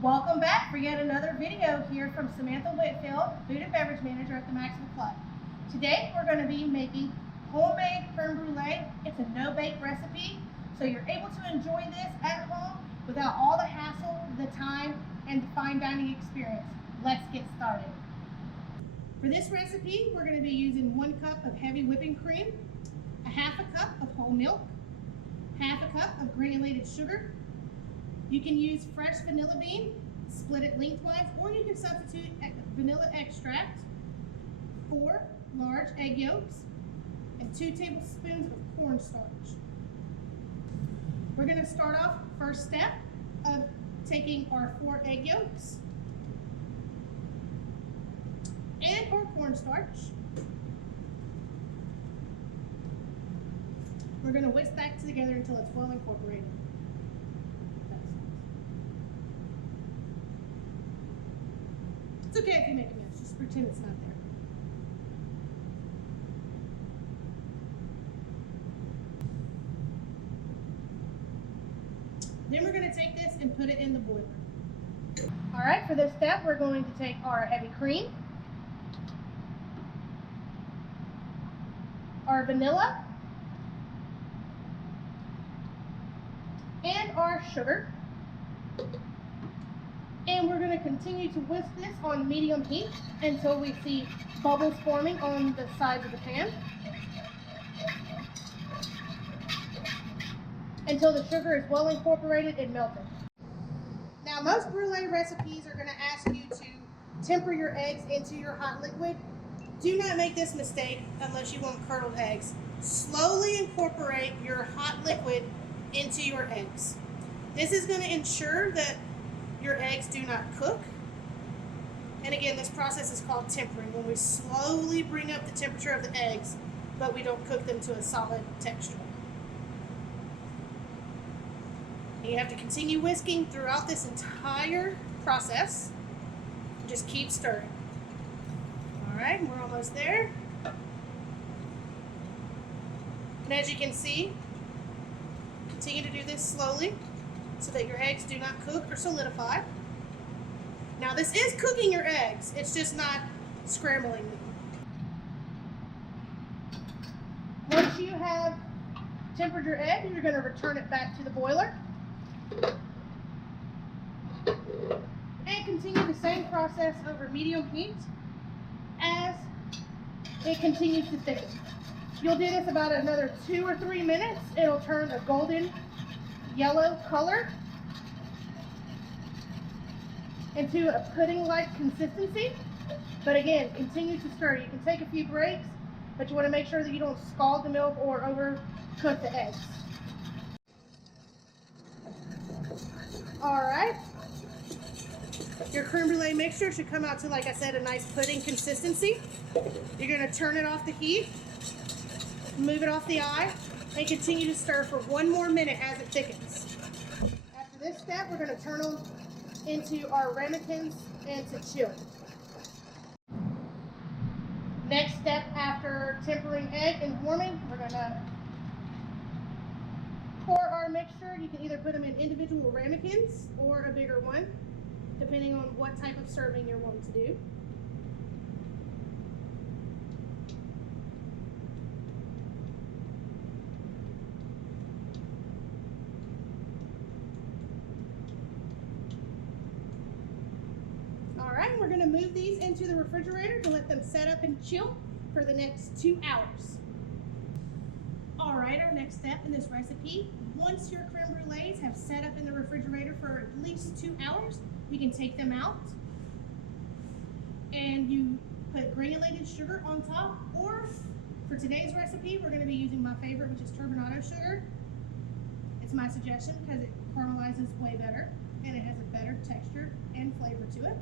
Welcome back for yet another video here from Samantha Whitfield, Food and Beverage Manager at the Maxwell Club. Today we're going to be making homemade creme brulee. It's a no-bake recipe, so you're able to enjoy this at home without all the hassle, the time, and the fine dining experience. Let's get started. For this recipe, we're going to be using 1 cup of heavy whipping cream, a half a cup of whole milk, half a cup of granulated sugar. You can use fresh vanilla bean, split it lengthwise, or you can substitute vanilla extract, 4 large egg yolks, and 2 tablespoons of cornstarch. We're going to start off first step of taking our 4 egg yolks and our cornstarch. We're going to whisk that together until it's well incorporated. It's okay if you make a mess, just pretend it's not there. Then we're going to take this and put it in the boiler. Alright, for this step we're going to take our heavy cream, our vanilla, and our sugar. And we're going to continue to whisk this on medium heat until we see bubbles forming on the sides of the pan, until the sugar is well incorporated and melted. Now, most brulee recipes are going to ask you to temper your eggs into your hot liquid. Do not make this mistake unless you want curdled eggs. Slowly incorporate your hot liquid into your eggs. This is going to ensure that your eggs do not cook. And again, this process is called tempering, when we slowly bring up the temperature of the eggs, but we don't cook them to a solid texture. And you have to continue whisking throughout this entire process. Just keep stirring. All right, we're almost there. And as you can see, continue to do this slowly so that your eggs do not cook or solidify. Now, this is cooking your eggs, it's just not scrambling them. Once you have tempered your egg, you're going to return it back to the boiler and continue the same process over medium heat as it continues to thicken. You'll do this about another 2 or 3 minutes. It'll turn a golden yellow color into a pudding-like consistency. But again, continue to stir. You can take a few breaks, but you want to make sure that you don't scald the milk or overcook the eggs. Alright, your creme brulee mixture should come out to, like I said, a nice pudding consistency. You're going to turn it off the heat, move it off the eye, and continue to stir for 1 more minute as it thickens. After this step, we're going to turn them into our ramekins and to chill. Next step after tempering egg and warming, we're going to pour our mixture. You can either put them in individual ramekins or a bigger one, depending on what type of serving you're wanting to do. Alright, we're going to move these into the refrigerator to let them set up and chill for the next 2 hours. Alright, our next step in this recipe, once your creme brulees have set up in the refrigerator for at least 2 hours, we can take them out and you put granulated sugar on top, or for today's recipe, we're going to be using my favorite, which is turbinado sugar. It's my suggestion because it caramelizes way better and it has a better texture and flavor to it.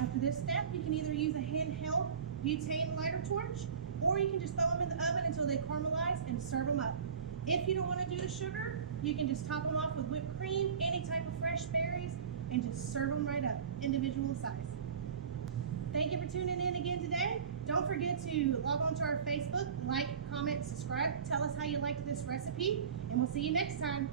After this step, you can either use a handheld butane lighter torch, or you can just throw them in the oven until they caramelize and serve them up. If you don't want to do the sugar, you can just top them off with whipped cream, any type of fresh berries, and just serve them right up, individual size. Thank you for tuning in again today. Don't forget to log on to our Facebook, like, comment, subscribe, tell us how you liked this recipe, and we'll see you next time.